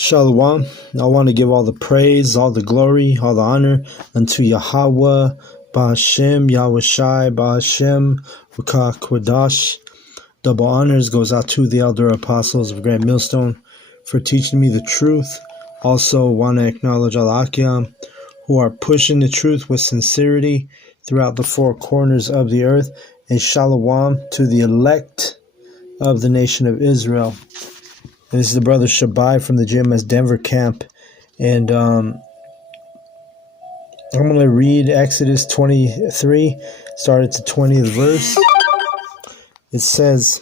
Shalom. I want to give all the praise, all the glory, all the honor unto Yahweh, Ba'ashem, Yahweh Shai, Ba'ashem, Rakah Kwadash. Double honors goes out to the elder apostles of Grand Millstone for teaching me the truth. Also want to acknowledge Al-Akyam, who are pushing the truth with sincerity throughout the four corners of the earth. And Shalom to the elect of the nation of Israel. And this is the brother Shabai from the GMS Denver camp. And I'm going to read Exodus 23, start at the 20th verse. It says,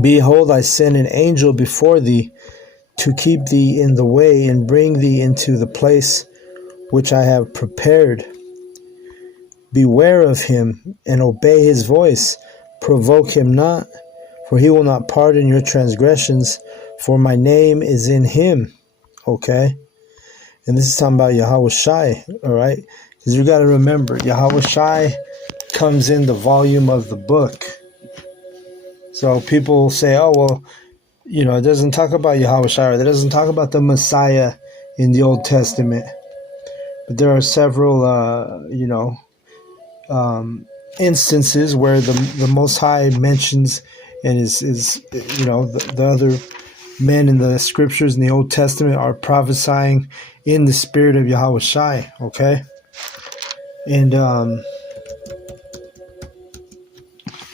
Behold, I send an angel before thee to keep thee in the way and bring thee into the place which I have prepared. Beware of him and obey his voice. Provoke him not, for he will not pardon your transgressions, for my name is in him. Okay? And this is talking about Yahweh Shai, all right? Because you got to remember, Yahweh Shai comes in the volume of the book. So people say, oh, well, it doesn't talk about Yahweh Shai, or it doesn't talk about the Messiah in the Old Testament. But there are several, instances where the Most High mentions and is the other men in the scriptures in the Old Testament are prophesying in the spirit of Yahweh Shai, okay? And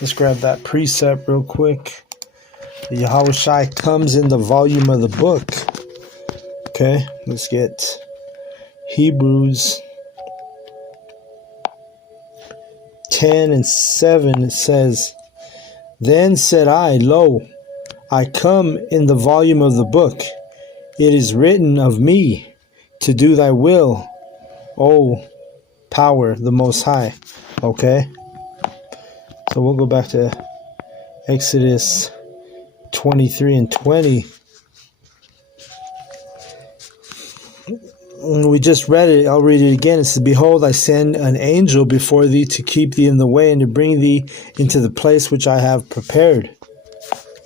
let's grab that precept real quick. Yahweh Shai comes in the volume of the book. Okay, let's get Hebrews 10:7. It says, Then said I, Lo, I come in the volume of the book. It is written of me to do thy will, O power, the Most High. Okay? So we'll go back to Exodus 23 and 20. We just read it. I'll read it again. It says, Behold, I send an angel before thee to keep thee in the way and to bring thee into the place which I have prepared.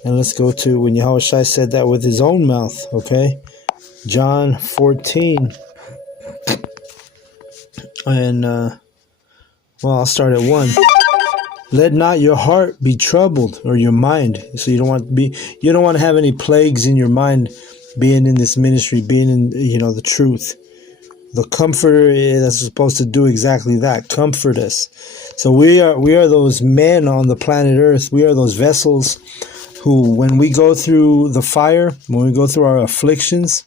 And let's go to when Yahweh Shai said that with his own mouth. Okay? John 14. And, I'll start at 1. Let not your heart be troubled, or your mind. So you don't want to have any plagues in your mind being in this ministry, being in, the truth. The Comforter is supposed to do exactly that, comfort us. So we are those men on the planet Earth. We are those vessels who, when we go through the fire, when we go through our afflictions,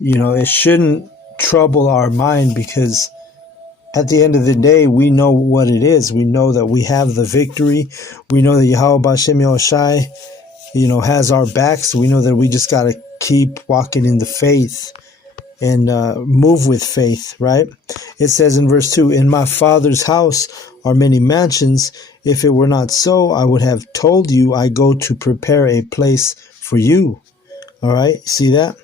it shouldn't trouble our mind, because at the end of the day, we know what it is. We know that we have the victory. We know that Yahweh B'Ashem Yahweh Shai, has our backs. We know that we just got to keep walking in the faith and move with faith, right? It says in verse 2, In my Father's house are many mansions. If it were not so, I would have told you I go to prepare a place for you. All right, see that?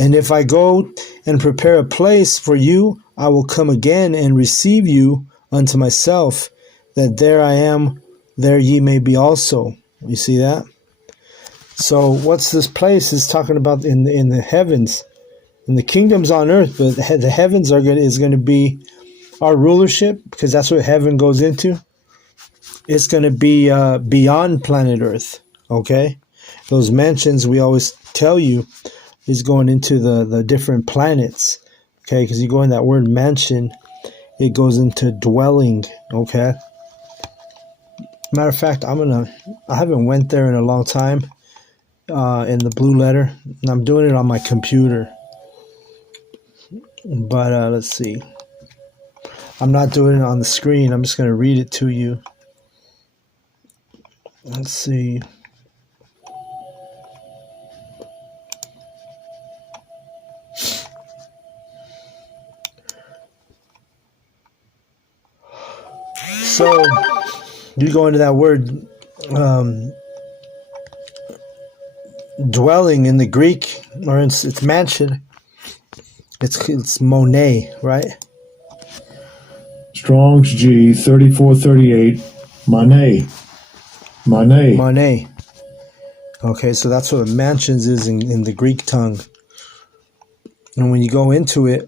And if I go and prepare a place for you, I will come again and receive you unto myself, that there I am, there ye may be also. You see that? So what's this place? It's talking about in the heavens. And the kingdom's on earth, but the heavens is going to be our rulership, because that's what heaven goes into. It's going to be beyond planet Earth, okay? Those mansions we always tell you is going into the different planets, okay? Because you go in that word mansion, it goes into dwelling, okay? Matter of fact, I haven't went there in a long time, in the Blue Letter, and I'm doing it on my computer. But let's see. I'm not doing it on the screen. I'm just going to read it to you. Let's see. So, you go into that word dwelling in the Greek, or it's mansion. It's Monet, right? Strong's G 3438, Monet. Okay, so that's what mansions is in the Greek tongue. And when you go into it,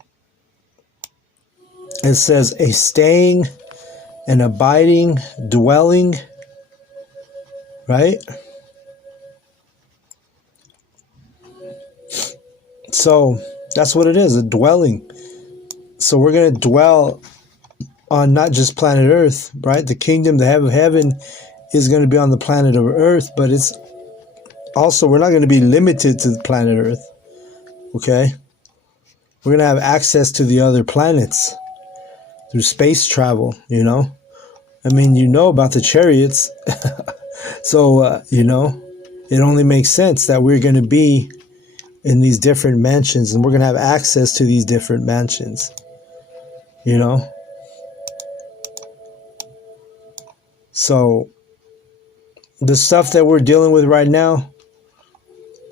it says a staying, an abiding, dwelling, right? So that's what it is, a dwelling. So we're going to dwell on not just planet Earth, right? The kingdom, the heaven is going to be on the planet of Earth, but it's also, we're not going to be limited to the planet Earth, okay? We're going to have access to the other planets through space travel, you know? I mean, you know about the chariots. So, you know, it only makes sense that we're going to be in these different mansions and we're going to have access to these different mansions, you know? So the stuff that we're dealing with right now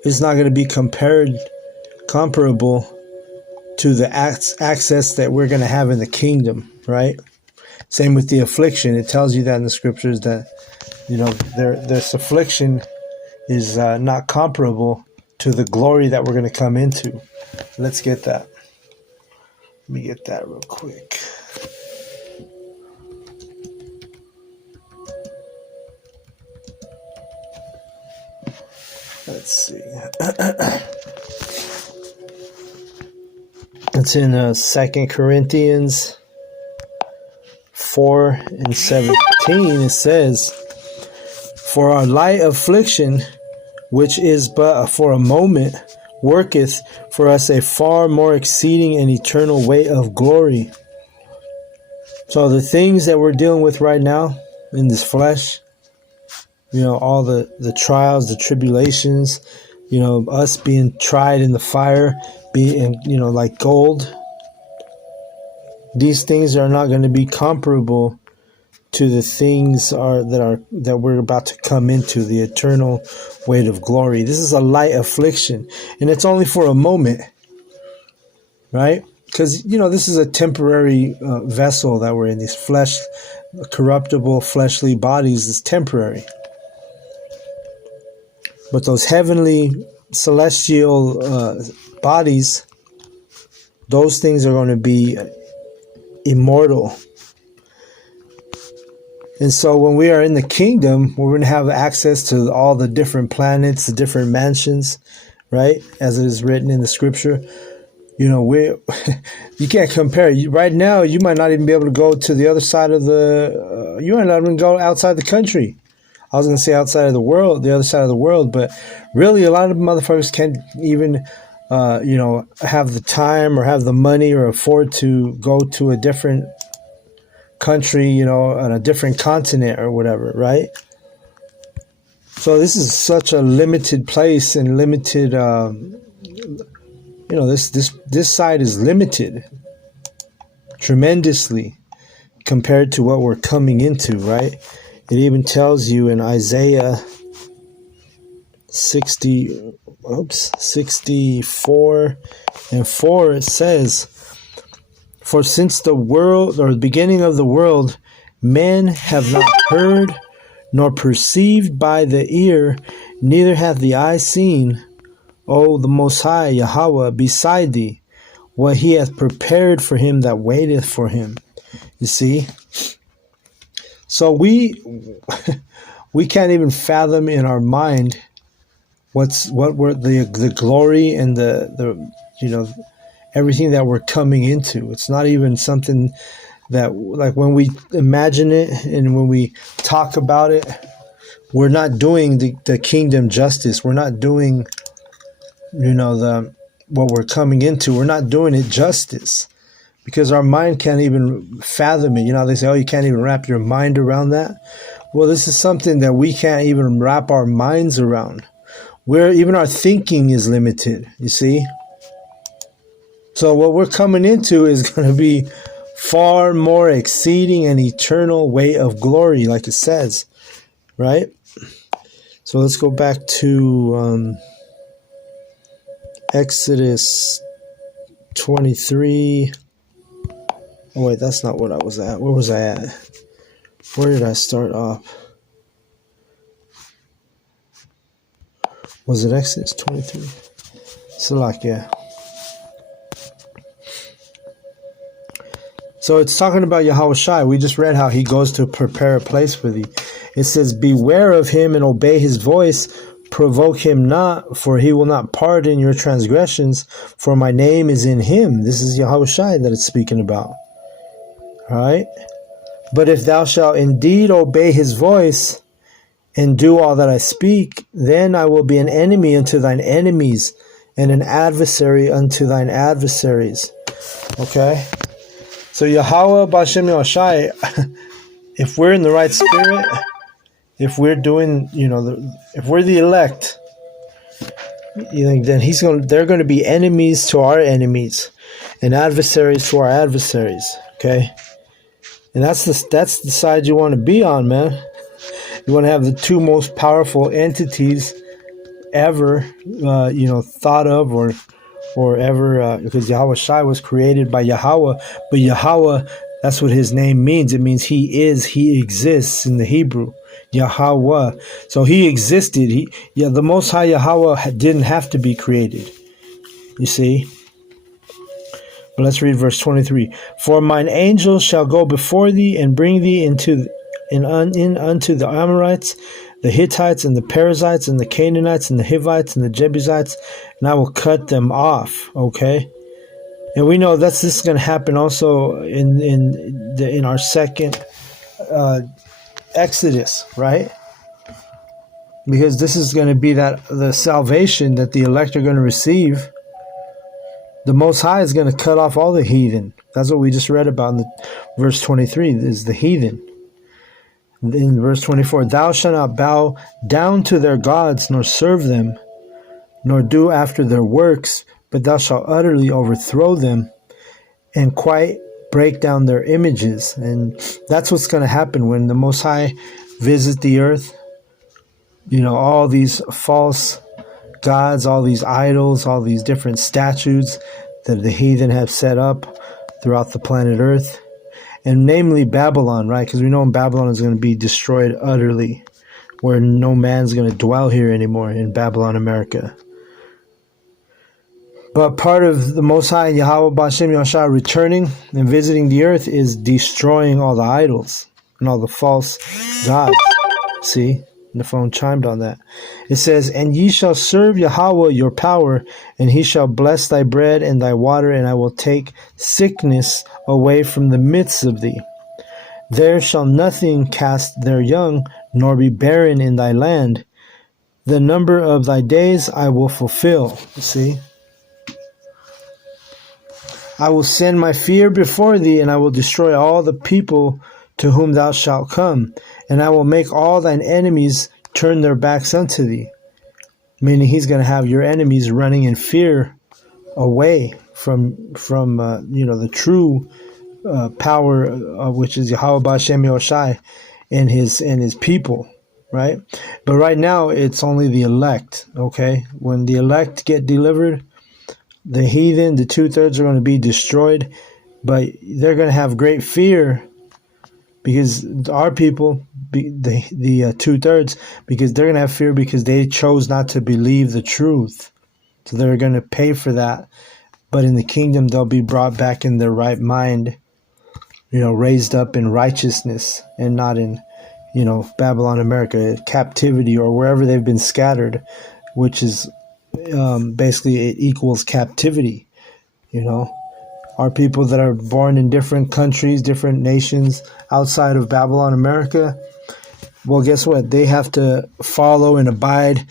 is not going to be comparable to the access that we're going to have in the kingdom, right? Same with the affliction. It tells you that in the scriptures that, you know, this affliction is not comparable to the glory that we're going to come into. Let's get that. Let me get that real quick. Let's see. It's in 2 Corinthians 4:17. It says, "For our light affliction, which is but for a moment, worketh for us a far more exceeding and eternal weight of glory." So the things that we're dealing with right now in this flesh, you know, all the trials, the tribulations, you know, us being tried in the fire, being, you know, like gold. These things are not going to be comparable to the things that we're about to come into, the eternal weight of glory. This is a light affliction, and it's only for a moment, right? Because, you know, this is a temporary vessel that we're in. These corruptible, fleshly bodies is temporary. But those heavenly, celestial bodies, those things are going to be immortal. And so when we are in the kingdom, we're going to have access to all the different planets, the different mansions, right? As it is written in the scripture. You know, you can't compare. Right now, you might not even be able to go to the other side of you might not even go outside the country. I was going to say outside of the world, the other side of the world, but really a lot of motherfuckers can't even, you know, have the time or have the money or afford to go to a different country, you know, on a different continent or whatever, right? So this is such a limited place and limited, you know, this side is limited tremendously compared to what we're coming into, right? It even tells you in Isaiah 64:4, it says, "For since the world, or the beginning of the world, men have not heard, nor perceived by the ear, neither hath the eye seen, O the Most High, Yahweh, beside thee, what he hath prepared for him that waiteth for him." You see? So we can't even fathom in our mind what were the glory and the you know, everything that we're coming into. It's not even something that, like, when we imagine it and when we talk about it, we're not doing the kingdom justice. We're not doing, you know, what we're coming into. We're not doing it justice because our mind can't even fathom it. You know, they say, oh, you can't even wrap your mind around that. Well, this is something that we can't even wrap our minds around. Even our thinking is limited, you see? So what we're coming into is going to be far more exceeding an eternal weight of glory, like it says, right? So let's go back to Exodus 23. Oh, wait, that's not what I was at. Where was I at? Where did I start off? Was it Exodus 23? Salakia. So it's talking about Yahweh Shai. We just read how he goes to prepare a place for thee. It says, beware of him and obey his voice. Provoke him not, for he will not pardon your transgressions, for my name is in him. This is Yahweh Shai that it's speaking about. All right? But if thou shalt indeed obey his voice and do all that I speak, then I will be an enemy unto thine enemies and an adversary unto thine adversaries. Okay? So Yahweh B'Shem Yahushai, if we're in the right spirit, if we're doing, if we're the elect, then they're going to be enemies to our enemies and adversaries to our adversaries. Okay? And that's the side you want to be on, man. You want to have the two most powerful entities ever, thought of or ever, because Yahweh Shai was created by Yahweh, but Yahweh, that's what his name means. It means he exists in the Hebrew, Yahweh. So he existed. The Most High Yahweh didn't have to be created. You see? But let's read verse 23. For mine angel shall go before thee and bring thee unto the Amorites, the Hittites, and the Perizzites, and the Canaanites, and the Hivites, and the Jebusites, and I will cut them off. Okay, and we know this is going to happen also in our second Exodus, right? Because this is going to be the salvation that the elect are going to receive. The Most High is going to cut off all the heathen. That's what we just read about in verse 23, is the heathen. In verse 24, thou shalt not bow down to their gods, nor serve them, nor do after their works, but thou shalt utterly overthrow them and quite break down their images. And that's what's going to happen when the Most High visit the earth. All these false gods, all these idols, all these different statues that the heathen have set up throughout the planet Earth, and namely Babylon, right? Because we know Babylon is going to be destroyed utterly, where no man's going to dwell here anymore in Babylon, America. But part of the Most High Yahweh B'Shem Yahushua returning and visiting the earth is destroying all the idols and all the false gods. See? The phone chimed on that. It says, and ye shall serve Yahweh your power, and he shall bless thy bread and thy water, and I will take sickness away from the midst of thee. There shall nothing cast their young, nor be barren in thy land. The number of thy days I will fulfill. You see? I will send my fear before thee, and I will destroy all the people to whom thou shalt come, and I will make all thine enemies turn their backs unto thee. Meaning he's going to have your enemies running in fear away from the true power, which is Yahweh B'Shem Yahushai and his people, right? But right now it's only the elect. Okay, when the elect get delivered, the heathen, the 2/3 are going to be destroyed, but they're going to have great fear. Because our people, the 2/3, because they're going to have fear because they chose not to believe the truth. So they're going to pay for that. But in the kingdom, they'll be brought back in their right mind, raised up in righteousness and not in, Babylon, America, captivity, or wherever they've been scattered, which is basically it equals captivity, Our people that are born in different countries, different nations outside of Babylon, America, well, guess what? They have to follow and abide,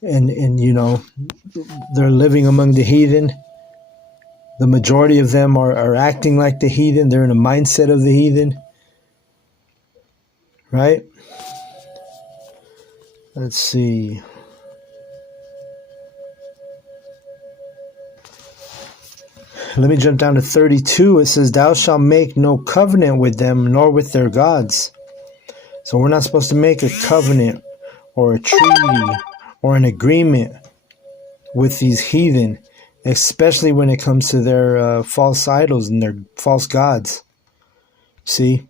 and they're living among the heathen. The majority of them are acting like the heathen. They're in a mindset of the heathen, right? Let's see. Let me jump down to 32. It says, thou shalt make no covenant with them, nor with their gods. So we're not supposed to make a covenant or a treaty or an agreement with these heathen, especially when it comes to their false idols and their false gods. See?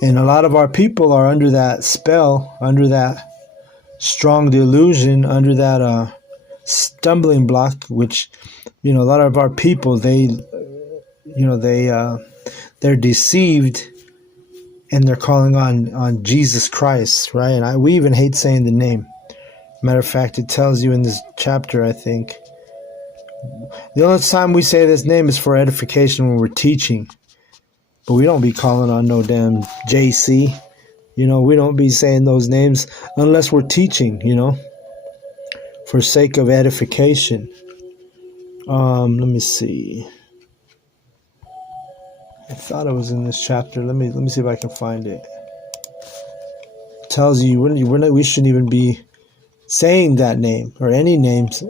And a lot of our people are under that spell, under that strong delusion, under that stumbling block, which, a lot of our people, they're deceived, and they're calling on Jesus Christ, right? And we even hate saying the name. Matter of fact, it tells you in this chapter, I think, the only time we say this name is for edification when we're teaching. But we don't be calling on no damn JC. We don't be saying those names unless we're teaching, for sake of edification. Let me see. I thought it was in this chapter. Let me see if I can find it. It tells you we shouldn't even be saying that name or any names,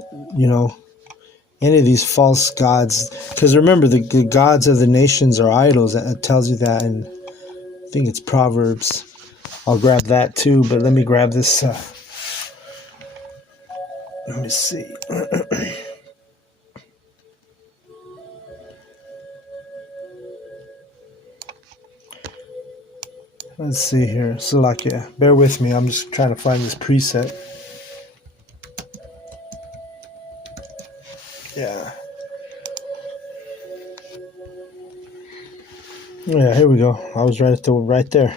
any of these false gods. Because remember, the gods of the nations are idols. It tells you that, and I think it's Proverbs. I'll grab that too, but let me grab this. Let me see. Let's see here. Salakia. Bear with me. I'm just trying to find this preset. Yeah. Yeah, here we go. I was right there.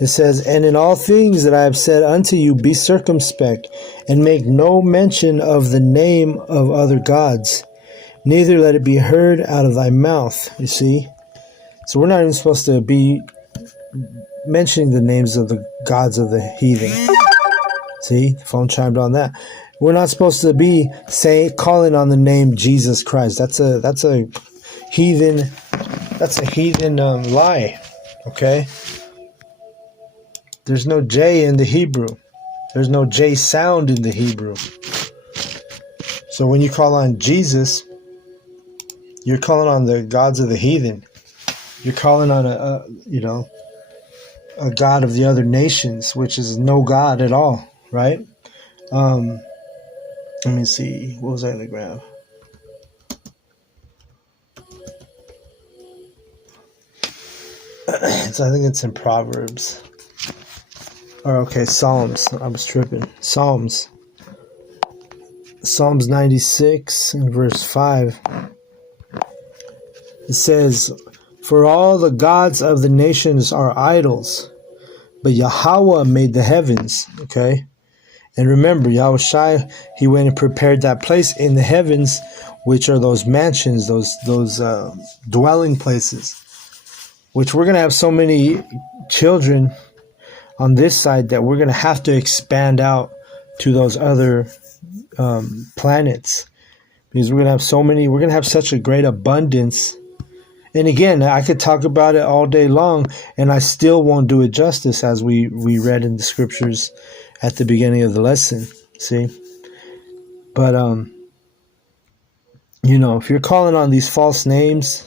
It says, "And in all things that I have said unto you, be circumspect, and make no mention of the name of other gods, neither let it be heard out of thy mouth." You see? So we're not even supposed to be mentioning the names of the gods of the heathen. See? The phone chimed on that. We're not supposed to be calling on the name Jesus Christ. That's a heathen lie. Okay? There's no J in the Hebrew. There's no J sound in the Hebrew. So when you call on Jesus, you're calling on the gods of the heathen. You're calling on a god of the other nations, which is no God at all, right? Let me see. What was I going to grab? So I think it's in Proverbs. Or okay, Psalms. I was tripping. Psalms 96 and verse 5. It says, "For all the gods of the nations are idols, but Yahweh made the heavens." Okay? And remember, Yahushai, he went and prepared that place in the heavens, which are those mansions, those dwelling places, which we're going to have so many children on this side that we're going to have to expand out to those other planets, because we're going to have such a great abundance. And again, I could talk about it all day long, and I still won't do it justice, as we read in the scriptures at the beginning of the lesson. See? But, if you're calling on these false names,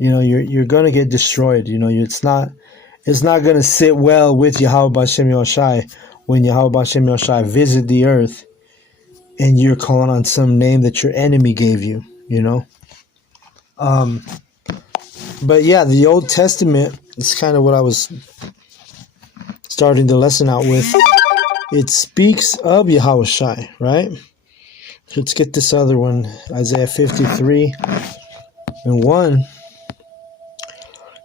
you're going to get destroyed. It's not going to sit well with Yahweh B'Shem Yahushai when Yahweh B'Shem Yahushai visit the earth and you're calling on some name that your enemy gave you, But yeah, the Old Testament is kind of what I was starting the lesson out with. It speaks of Yahushai, right? Let's get this other one, Isaiah 53 and 1.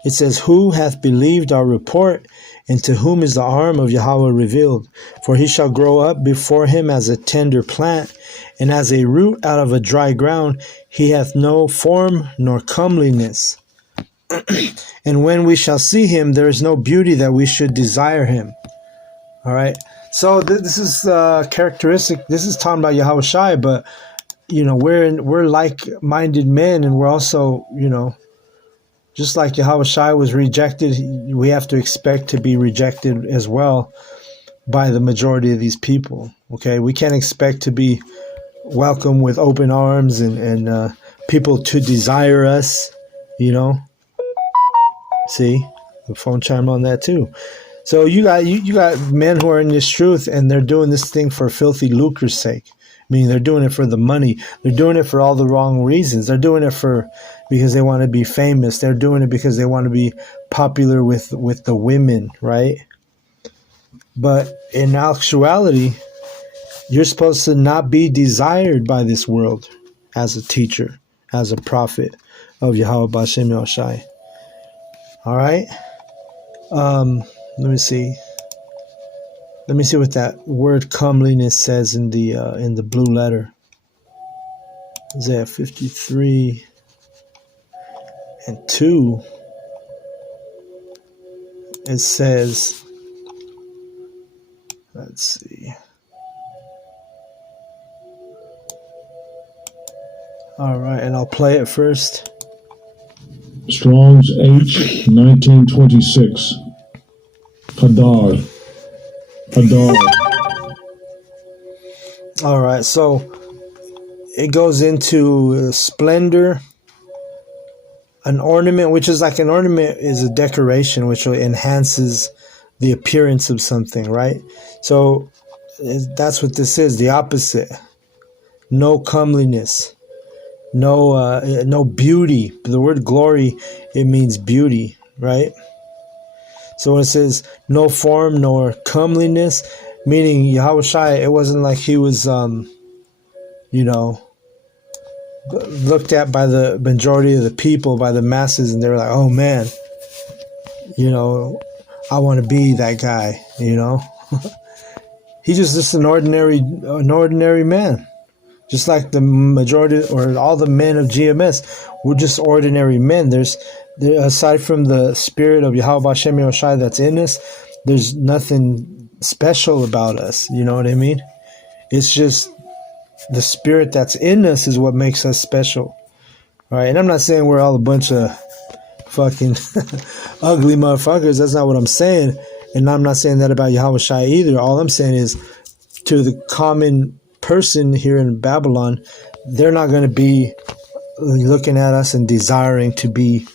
It says, "Who hath believed our report, and to whom is the arm of Yahweh revealed? For he shall grow up before him as a tender plant, and as a root out of a dry ground. He hath no form nor comeliness. And when we shall see him, there is no beauty that we should desire him." All right. So this is characteristic. This is talking about Yahushai, but we're like-minded men, and we're also just like Yahushai was rejected, we have to expect to be rejected as well by the majority of these people. Okay, we can't expect to be welcome with open arms and people to desire us. See, the phone chimed on that too. So you got men who are in this truth, and they're doing this thing for filthy lucre's sake. I mean, they're doing it for the money. They're doing it for all the wrong reasons. They're doing it because they want to be famous. They're doing it because they want to be popular with the women, right? But in actuality, You're supposed to not be desired by this world as a teacher, as a prophet of Yahweh B'Shem Yahushai. All right. Let me see. Let me see what that word comeliness says in the blue letter. Isaiah 53 and 2. It says, let's see. All right, and I'll play it first. Strong's H 1926. Hadar. All right, so it goes into splendor. An ornament, which is like an ornament, is a decoration which enhances the appearance of something, right? So that's what this is, the opposite. No comeliness, no beauty. The word glory, it means beauty, right? So when it says no form nor comeliness, meaning Yahweh Shai, it wasn't like he was, looked at by the majority of the people, by the masses, and they were like, oh man, I want to be that guy, He's just an ordinary man. Just like the majority or all the men of GMS, we're just ordinary men. Aside from the spirit of Yahweh B'Shem Yahushai that's in us, there's nothing special about us. You know what I mean? It's just the spirit that's in us is what makes us special. All right, and I'm not saying we're all a bunch of fucking ugly motherfuckers. That's not what I'm saying. And I'm not saying that about Yahweh Shai either. All I'm saying is to the common person here in Babylon, they're not going to be looking at us and desiring to be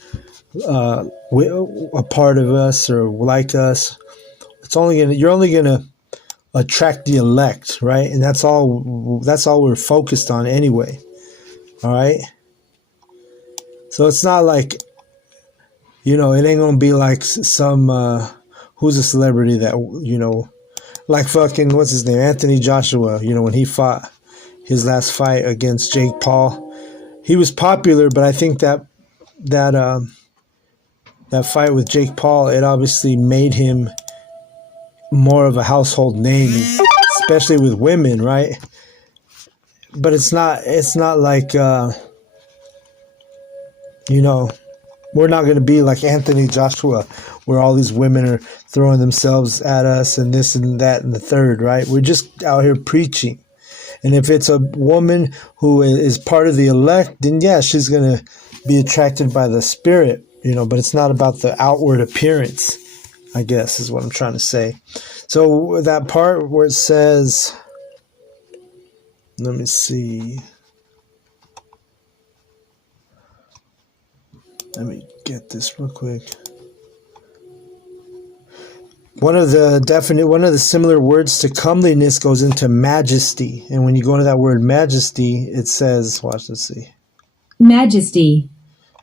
a part of us or like us. You're only gonna attract the elect, right? And that's all we're focused on anyway. All right. So it's not like, it ain't gonna be like some who's a celebrity that like fucking what's his name, Anthony Joshua. When he fought his last fight against Jake Paul, he was popular, but I think that fight with Jake Paul, it obviously made him more of a household name, especially with women, right? But it's not like we're not going to be like Anthony Joshua, where all these women are throwing themselves at us and this and that and the third, right? We're just out here preaching. And if it's a woman who is part of the elect, then yeah, she's going to be attracted by the spirit, but it's not about the outward appearance, I guess is what I'm trying to say. So that part where it says, let me see. Let me get this real quick. One of the similar words to comeliness goes into majesty. And when you go into that word majesty, it says, watch, let's see. Majesty.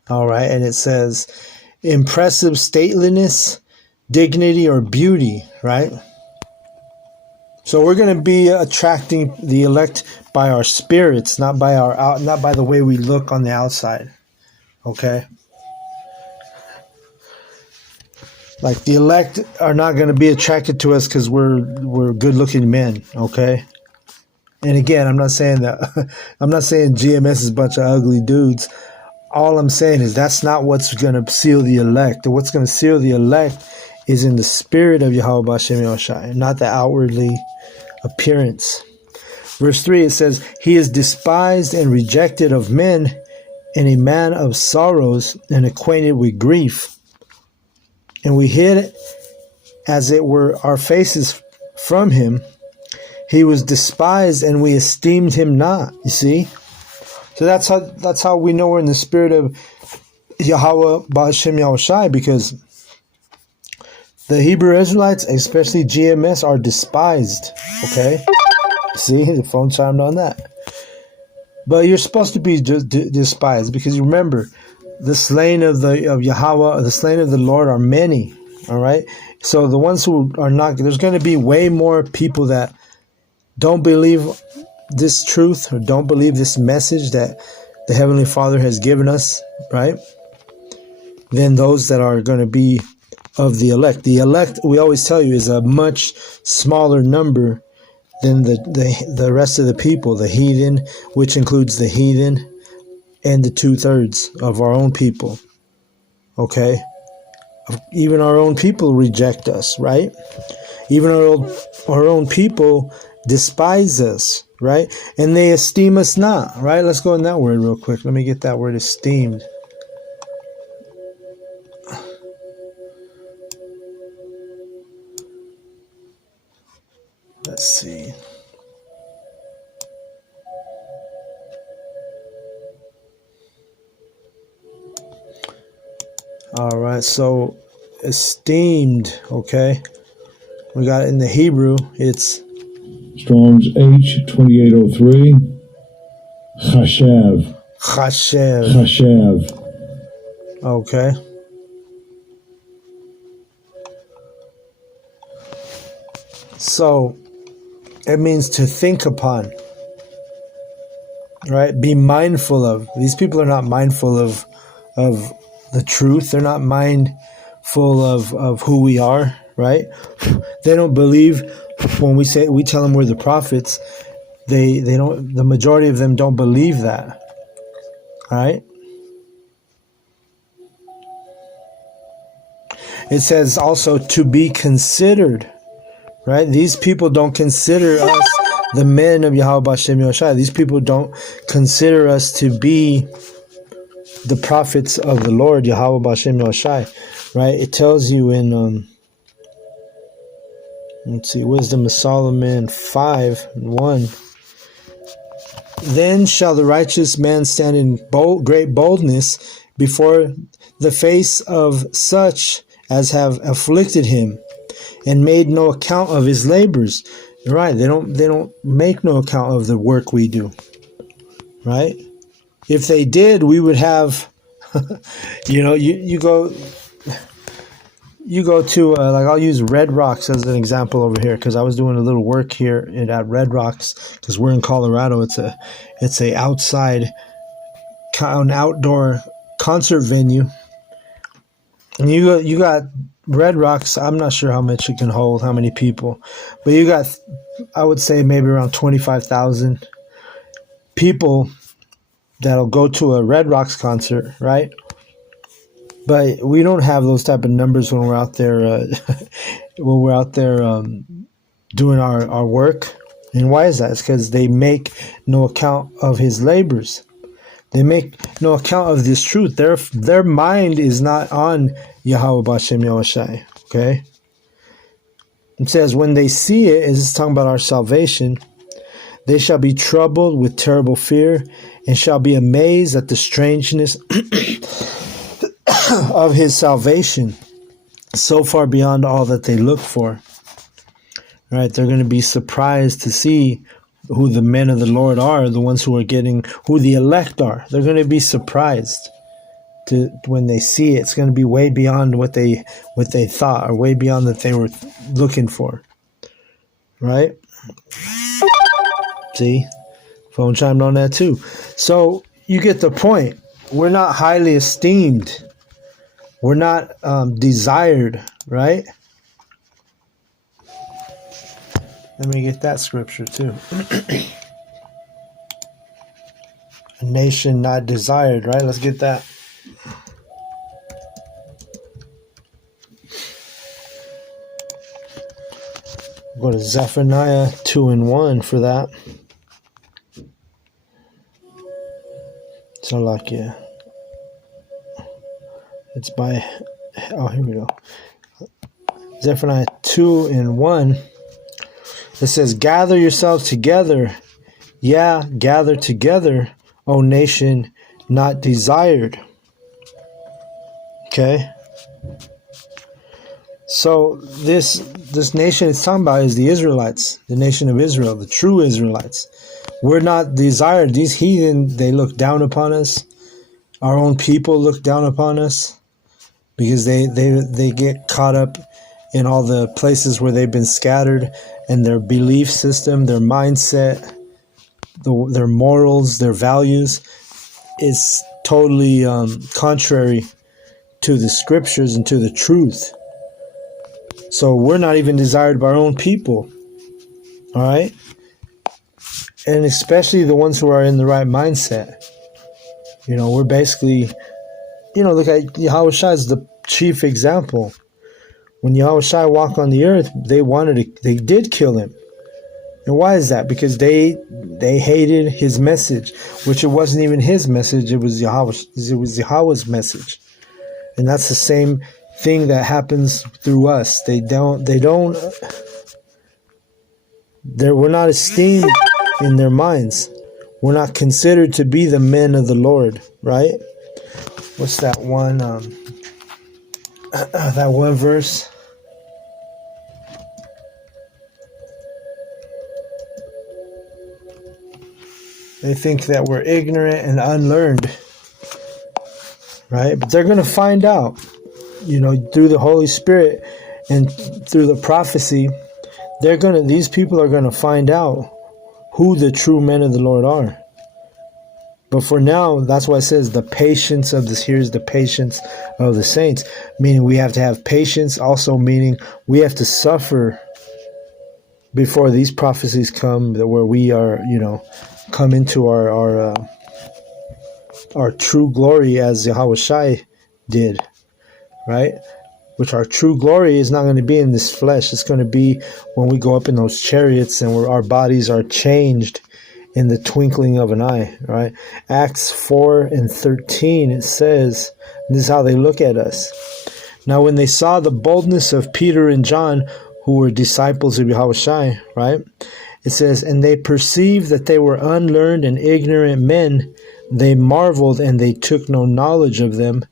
All right. And it says impressive stateliness, dignity, or beauty, right? So we're going to be attracting the elect by our spirits, not by the way we look on the outside. Okay? Like the elect are not going to be attracted to us because we're good-looking men, okay? And again, I'm not saying GMS is a bunch of ugly dudes. All I'm saying is that's not what's going to seal the elect. What's going to seal the elect is in the spirit of Yahweh B'Shem Yahushai, not the outwardly appearance. Verse 3, it says, he is despised and rejected of men, and a man of sorrows and acquainted with grief. And we hid, as it were, our faces from him. He was despised, and we esteemed him not. You see? So that's how we know we're in the spirit of Yahweh B'Shem Yahushai, because the Hebrew Israelites, especially GMS, are despised. Okay? See? The phone chimed on that. But you're supposed to be despised, because you remember, the slain of Yahweh, the slain of the Lord are many. All right? So the ones who are not, there's going to be way more people that don't believe this truth, or don't believe this message that the Heavenly Father has given us, right? Then those that are going to be of the elect. The elect, we always tell you, is a much smaller number than the rest of the people, the heathen, which includes the heathen and the 2/3 of our own people. Okay? Even our own people reject us, right? Even our own people despise us, right? And they esteem us not, right? Let's go in that word real quick. Let me get that word esteemed. Let's see. All right, so esteemed, okay? We got it in the Hebrew, it's Strong's H2803. Chashav. chashev, Chashav. okay? So it means to think upon, right? Be mindful of. These people are not mindful of the truth. They're not mindful of who we are, right? They don't believe when we tell them we're the prophets. They don't. The majority of them don't believe that, right? It says also to be considered, right? These people don't consider us the men of Yahweh B'Shem Yoshai. These people don't consider us to be the prophets of the Lord, Yahweh B'Shem Yoshai, right? It tells you in, let's see, Wisdom of Solomon 5:1. Then shall the righteous man stand in great boldness before the face of such as have afflicted him, and made no account of his labors. You're right. They don't make no account of the work we do. Right? If they did, we would have, you go to like, I'll use Red Rocks as an example over here, because I was doing a little work here at Red Rocks, because we're in Colorado. It's a outside, an outdoor concert venue. And you got Red Rocks. I'm not sure how much it can hold, how many people, but you got, I would say, maybe around 25,000 people that'll go to a Red Rocks concert, right? But we don't have those type of numbers when we're out there. Doing our work. And why is that? It's because they make no account of his labors. They make no account of this truth. Their mind is not on Yahweh B'Shem Yoshai. Okay? It says, when they see it, it's talking about our salvation, they shall be troubled with terrible fear, and shall be amazed at the strangeness of his salvation, so far beyond all that they look for. Right? They're going to be surprised to see who the men of the Lord are, the ones who are who the elect are. They're going to be surprised when they see it. It's going to be way beyond what they thought, or way beyond that they were looking for. Right? See? Phone chimed on that too. So you get the point. We're not highly esteemed. We're not desired, right? Let me get that scripture too. A nation not desired, right? Let's get that. Go to Zephaniah 2:1 for that. So like, yeah. It's by, here we go. Zephaniah 2:1. It says, gather yourselves together. Yeah, gather together, O nation not desired. Okay? So this nation it's talking about is the Israelites, the nation of Israel, the true Israelites. We're not desired. These heathen, they look down upon us. Our own people look down upon us because they get caught up in all the places where they've been scattered, and their belief system, their mindset, their morals, their values is totally contrary to the scriptures and to the truth. So we're not even desired by our own people. All right? And especially the ones who are in the right mindset. You know, we're basically, you know, look at Yahweh Shai is the chief example. When Yahweh Shai walked on the earth, they did kill him. And why is that? Because they hated his message, which it wasn't even his message, it was Yahweh's message. And that's the same thing that happens through us. We're not esteemed in their minds. We're not considered to be the men of the Lord, right? What's that one that one verse? They think that we're ignorant and unlearned, right? But they're going to find out, you know, through the Holy Spirit and through the prophecy. These people are going to find out who the true men of the Lord are. But for now, that's why it says the patience of this. Here's the patience of the saints, meaning we have to have patience. Also, meaning we have to suffer before these prophecies come, where we are, you know, come into our true glory as Yahweh Shai did, right? Which our true glory is not going to be in this flesh. It's going to be when we go up in those chariots and where our bodies are changed in the twinkling of an eye, right? Acts 4:13, it says, this is how they look at us. Now, when they saw the boldness of Peter and John, who were disciples of Yahweh Shai, right? It says, and they perceived that they were unlearned and ignorant men. They marveled and they took no knowledge of them,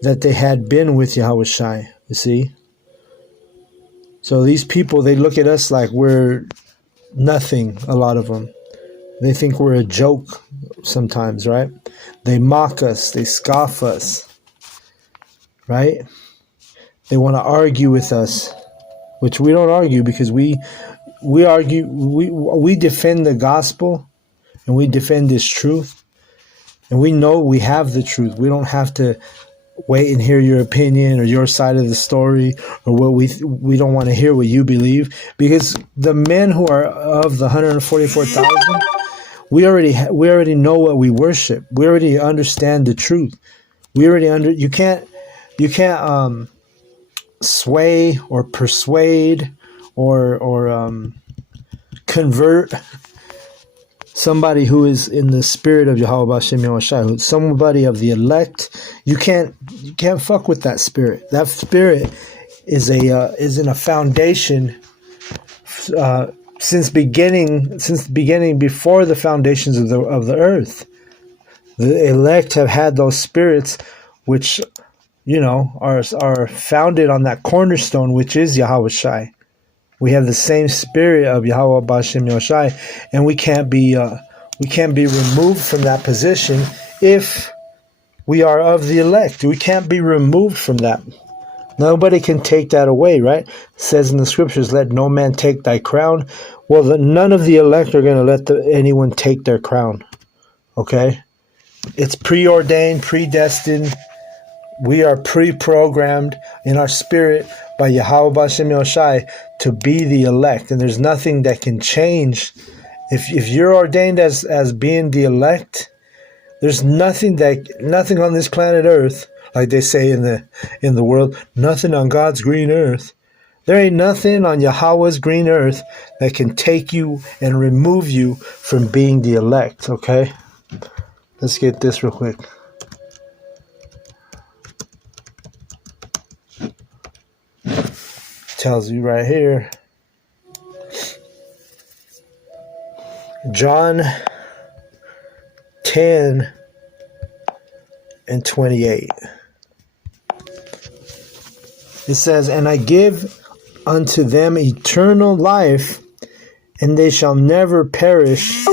that they had been with Yahweh Shai. You see? So these people, they look at us like we're nothing, a lot of them. They think we're a joke sometimes, right? They mock us. They scoff us, right? They want to argue with us, which we don't argue because we argue, we defend the gospel and we defend this truth. And we know we have the truth. We don't have to wait and hear your opinion or your side of the story, or what we don't want to hear what you believe, because the men who are of the 144,000, we already know what we worship. We already understand the truth. We already you can't sway or persuade or convert somebody who is in the spirit of Yahweh Bashem Yahushai, somebody of the elect. You can't fuck with that spirit. That spirit is in a foundation since the beginning, before the foundations of the earth. The elect have had those spirits, which, you know, are founded on that cornerstone, which is Yahweh Shai. We have the same spirit of Yahweh Bashem Yahushai, and we can't be removed from that position if we are of the elect. We can't be removed from that. Nobody can take that away, right? It says in the scriptures, let no man take thy crown. Well, none of the elect are going to let anyone take their crown. Okay? It's preordained, predestined. We are pre-programmed in our spirit by Yahweh Bashem Yahushai to be the elect. And there's nothing that can change. If you're ordained as being the elect, there's nothing on this planet Earth, like they say in the world, nothing on God's green earth. There ain't nothing on Yahweh's green earth that can take you and remove you from being the elect, okay? Let's get this real quick. Tells you right here. John 10:28. It says, and I give unto them eternal life, and they shall never perish.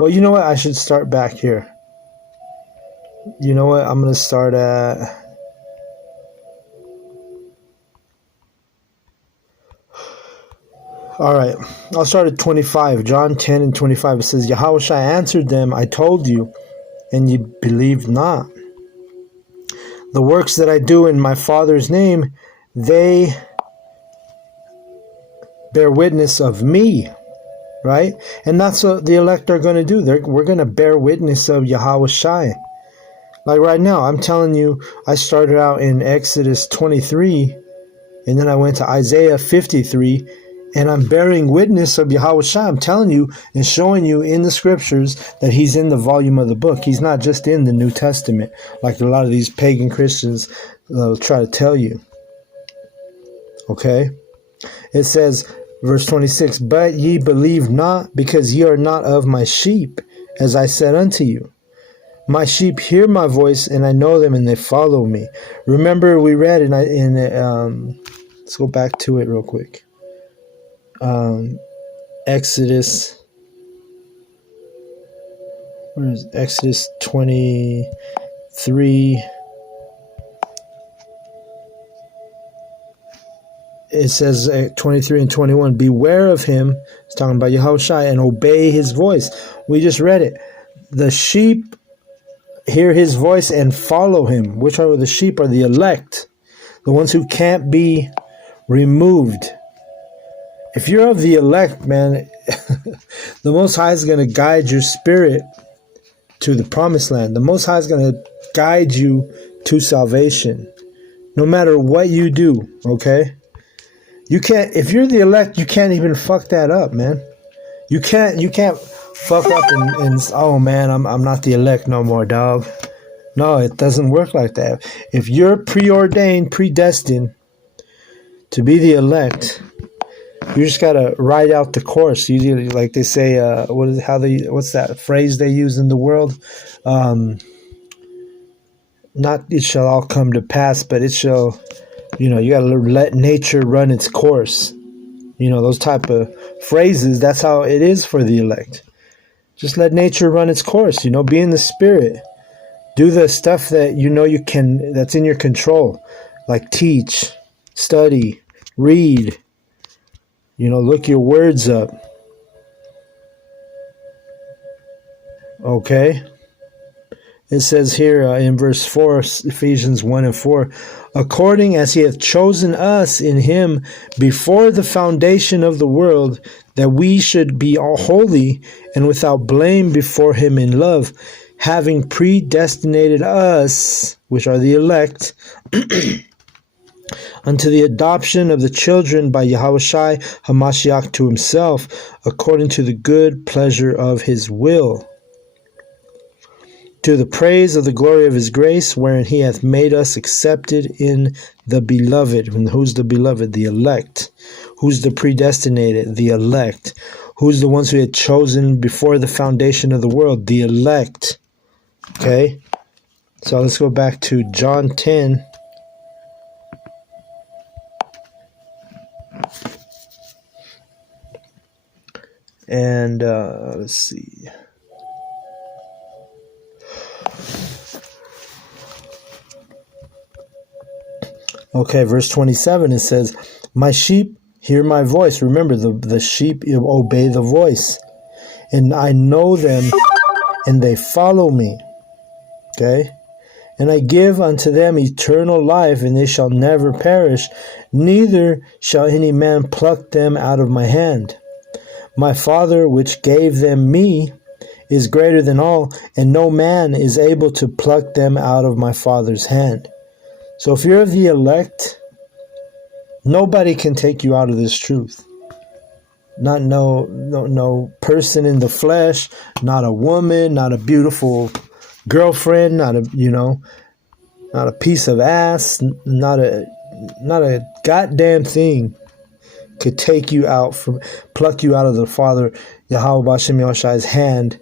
Well, you know what? I should start back here. You know what? I'm going to start at... All right, I'll start at 25. John 10 and 25. It says, Yahushua answered them, I told you, and ye believed not. The works that I do in my Father's name, they bear witness of me. Right? And that's what the elect are going to do. We're going to bear witness of Yahushua. Like right now, I'm telling you, I started out in Exodus 23, and then I went to Isaiah 53, and I'm bearing witness of Yahushua. I'm telling you and showing you in the scriptures that he's in the volume of the book. He's not just in the New Testament, like a lot of these pagan Christians try to tell you. Okay? It says, verse 26, but ye believe not, because ye are not of my sheep, as I said unto you. My sheep hear my voice, and I know them, and they follow me. Remember, we read let's go back to it real quick. Exodus. Where is it? Exodus 23. It says 23 and 21, beware of him, it's talking about Yahushua, and obey his voice. We just read it. The sheep hear his voice and follow him. Which are the sheep? Are the elect, the ones who can't be removed. If you're of the elect, man, the Most High is going to guide your spirit to the promised land. The Most High is going to guide you to salvation, no matter what you do, okay? You can't, if you're the elect, you can't even fuck that up, man. You can't fuck up and oh man, I'm not the elect no more, dog. No, it doesn't work like that. If you're preordained, predestined to be the elect, you just gotta ride out the course. You like they say, what's that phrase they use in the world? Not it shall all come to pass, but it shall. You gotta let nature run its course. Those type of phrases, that's how it is for the elect. Just let nature run its course, be in the spirit. Do the stuff that you can, that's in your control. Like teach, study, read, look your words up. Okay? It says here in verse 4, Ephesians 1 and 4, according as he hath chosen us in him before the foundation of the world, that we should be all holy and without blame before him in love, having predestinated us, which are the elect, unto the adoption of the children by Yahushua HaMashiach to himself, according to the good pleasure of his will, to the praise of the glory of his grace, wherein he hath made us accepted in the beloved. And who's the beloved? The elect. Who's the predestinated? The elect. Who's the ones who had chosen before the foundation of the world? The elect. Okay? So let's go back to John 10. And let's see. Okay, verse 27, it says, my sheep hear my voice. Remember, the sheep obey the voice. And I know them, and they follow me. Okay? And I give unto them eternal life, and they shall never perish, neither shall any man pluck them out of my hand. My Father, which gave them me, is greater than all, and no man is able to pluck them out of my Father's hand. So if you're of the elect, nobody can take you out of this truth. Not no person in the flesh, not a woman, not a beautiful girlfriend, not a piece of ass, not a goddamn thing could take you out pluck you out of the Father Yahweh Bashem Yahshua's hand.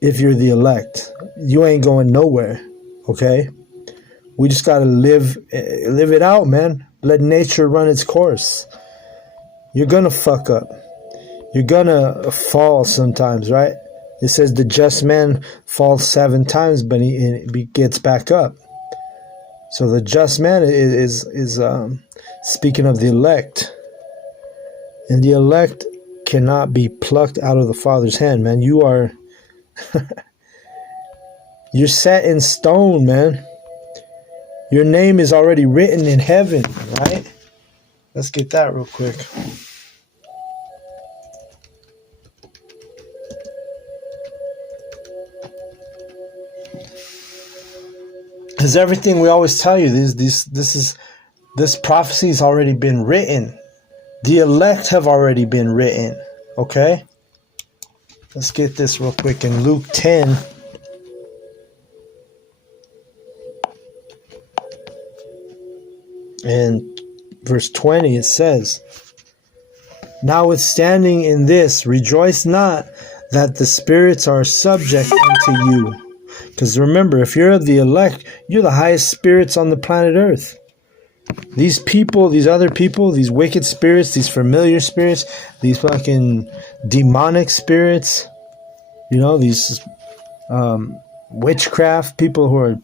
If you're the elect, you ain't going nowhere. Okay. We just got to live it out, man. Let nature run its course. You're going to fuck up. You're going to fall sometimes, right? It says the just man falls 7 times, but he gets back up. So the just man is speaking of the elect. And the elect cannot be plucked out of the Father's hand, man. You are you're set in stone, man. Your name is already written in heaven, right? Let's get that real quick. Because everything we always tell you, this prophecy has already been written. The elect have already been written. Okay? Let's get this real quick in Luke 10. And verse 20, it says, "Notwithstanding in this, rejoice not that the spirits are subject unto you." Because remember, if you're of the elect, you're the highest spirits on the planet Earth. These people, these other people, these wicked spirits, these familiar spirits, these fucking demonic spirits, these witchcraft people who are,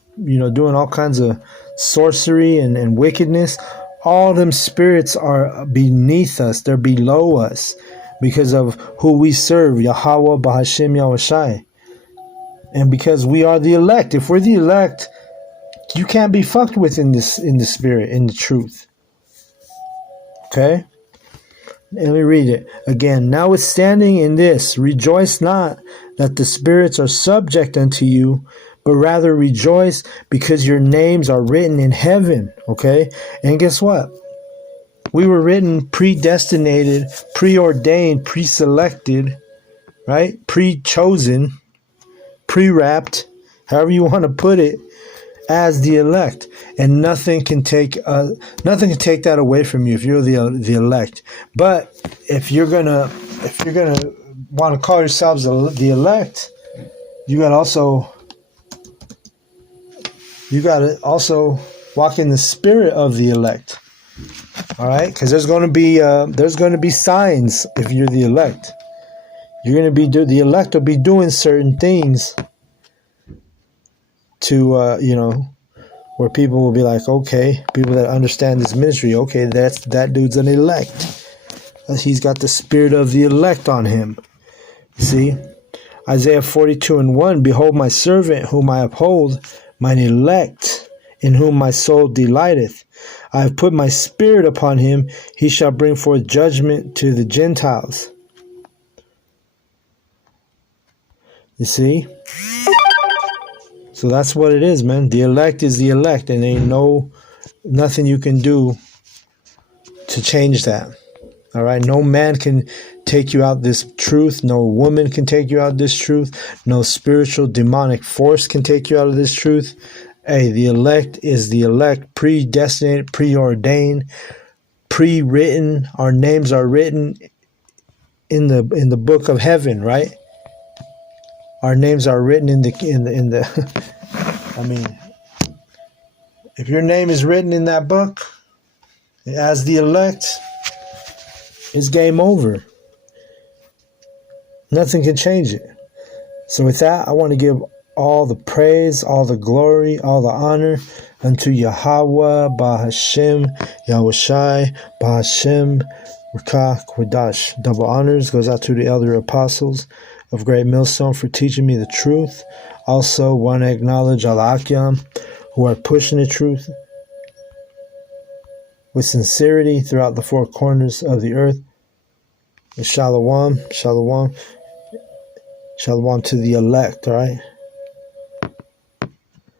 doing all kinds of sorcery and wickedness, all them spirits are beneath us. They're below us because of who we serve, Yahweh Bahashem Yahushai. And because we are the elect. If we're the elect, you can't be fucked with in the spirit, in the truth. Okay? Let me read it again. "Notwithstanding in this, rejoice not that the spirits are subject unto you, but rather rejoice because your names are written in heaven." Okay? And guess what? We were written, predestinated, preordained, pre-selected, right? Pre-chosen, pre-wrapped, however you want to put it, as the elect, and nothing can take that away from you if you're the elect. But if you're gonna want to call yourselves the elect, you gotta also walk in the spirit of the elect. All right, because there's gonna be signs if you're the elect. You're gonna be the elect will be doing certain things to where people will be like, okay, people that understand this ministry, okay, that dude's an elect. He's got the spirit of the elect on him. See, Isaiah 42:1, "Behold my servant whom I uphold, mine elect, in whom my soul delighteth. I have put my spirit upon him, he shall bring forth judgment to the Gentiles." You see? So that's what it is, man. The elect is the elect, and there ain't nothing you can do to change that. All right? No man can take you out this truth. No woman can take you out this truth. No spiritual demonic force can take you out of this truth. Hey, the elect is the elect, predestinated, preordained, pre-written. Our names are written in the book of heaven, right? Our names are written in the I mean, if your name is written in that book as the elect, it's game over. Nothing can change it. So with that, I want to give all the praise, all the glory, all the honor unto Yahweh, Bahashem, Yahushai, Bahashem, Rakah, Quadash. Double honors goes out to the elder apostles of Great Millstone for teaching me the truth. Also want to acknowledge Al-Akyam, who are pushing the truth with sincerity throughout the four corners of the earth. Shalom, shalom, shalom to the elect, all right?